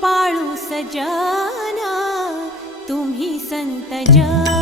कृपाळु सजाना तुम्ही संत जा